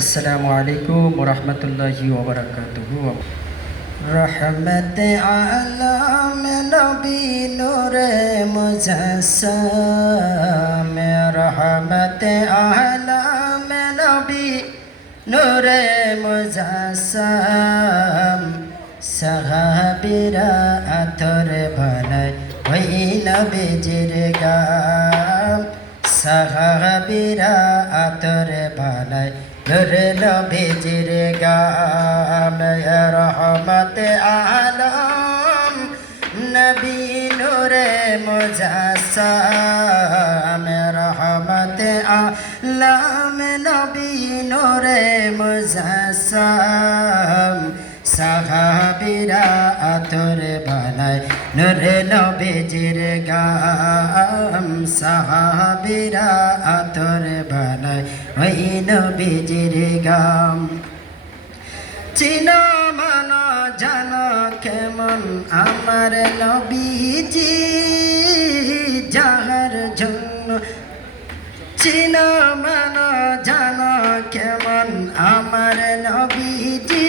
আসসালামু আলাইকুম ওয়া রাহমাতুল্লাহি ওয়া বারাকাতুহু। রহমতে আলম নবী নূরে মুজাসসাম, রহমতে আলম নবী নূরে মুজাসসাম। সাহাবীরা আতর বানায় ওই নবীজির গাম, সাহাবীরা আতর বানায় নূরে নবীজির গাম। রহমতে আলম নবী নূরে মুজাসসাম, রহমতে আলম নবী নূরে মুজাসসাম। সাহাবীরা আতর বানায় নূরে নবীজির গাম, সাহাবীরা আতর বানায় ওই নবীজির গাম। চিনো মানো জানো কেমন আমার নবীজি, যাহার জন্য চিনো মানো জানো কেমন আমার নবীজি,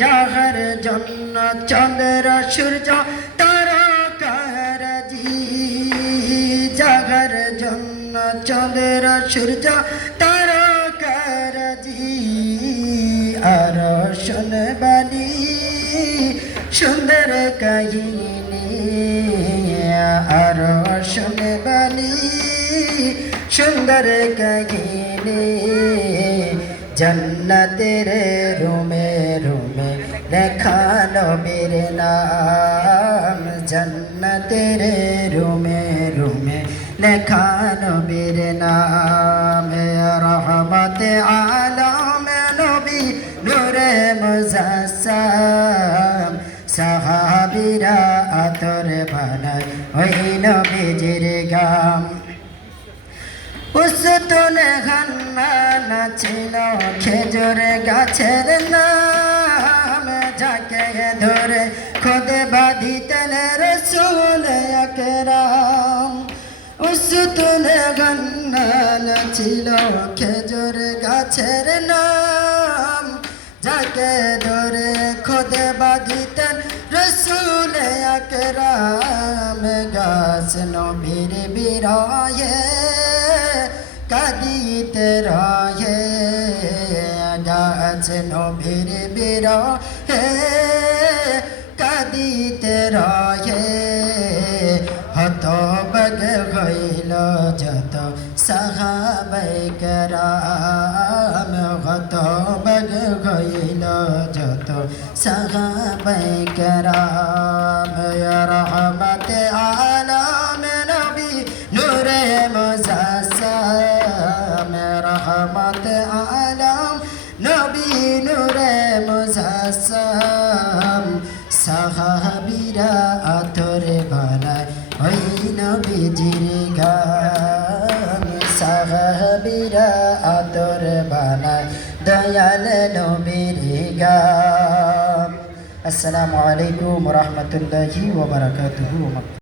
যাহার জন্য চন্দ্র সূর্য তারকারাজি, যাহার জন্য চন্দ্র সূর্য তারকারাজি। আর শুনবানি সুন্দর কাহিনী, আর শুনবানি সুন্দর কাহিনী। জন্নতের রুমে রুমে লেখা নবীর নাম, জন্নতের রুমে রুমে লেখা নবীর নাম। রহমতে আলম নবী নূরে মুজাসসাম, সাহাবীরা আতর বানায় ওই নবীজির গাম। উস্তুনে গান্না নাচিল খেজুর গাছের নাম, যাকে ধরে খোদে বাঁধিতেন রাসূল আকরাম। উস্তুনে গান্না নাচিল খেজুর গাছের নাম, যাকে ধরে খোদে বাঁধিতেন রাসূল আকরাম। গাছ নবীর বিরহে কাঁদিতে রহে, গাছ নবীর বিরহে কাঁদিতে রহে। হতবাক হইল যত সাহাবায়ে কেরাম, হতবাক হইল যত সাহাবায়ে কেরাম। রহমতে আলম নবী নূরে মুজাসসাম, রহমতে আলম নবী নূরে মুজাসসাম। সাহাবীরা আতর বানায় ওই নবীজির গাম, সাহাবীরা আতর বানায় দয়াল নবীর গাম। আসসালামু আলাইকুম ওয়া রাহমাতুল্লাহি ওয়া বারাকাতুহু।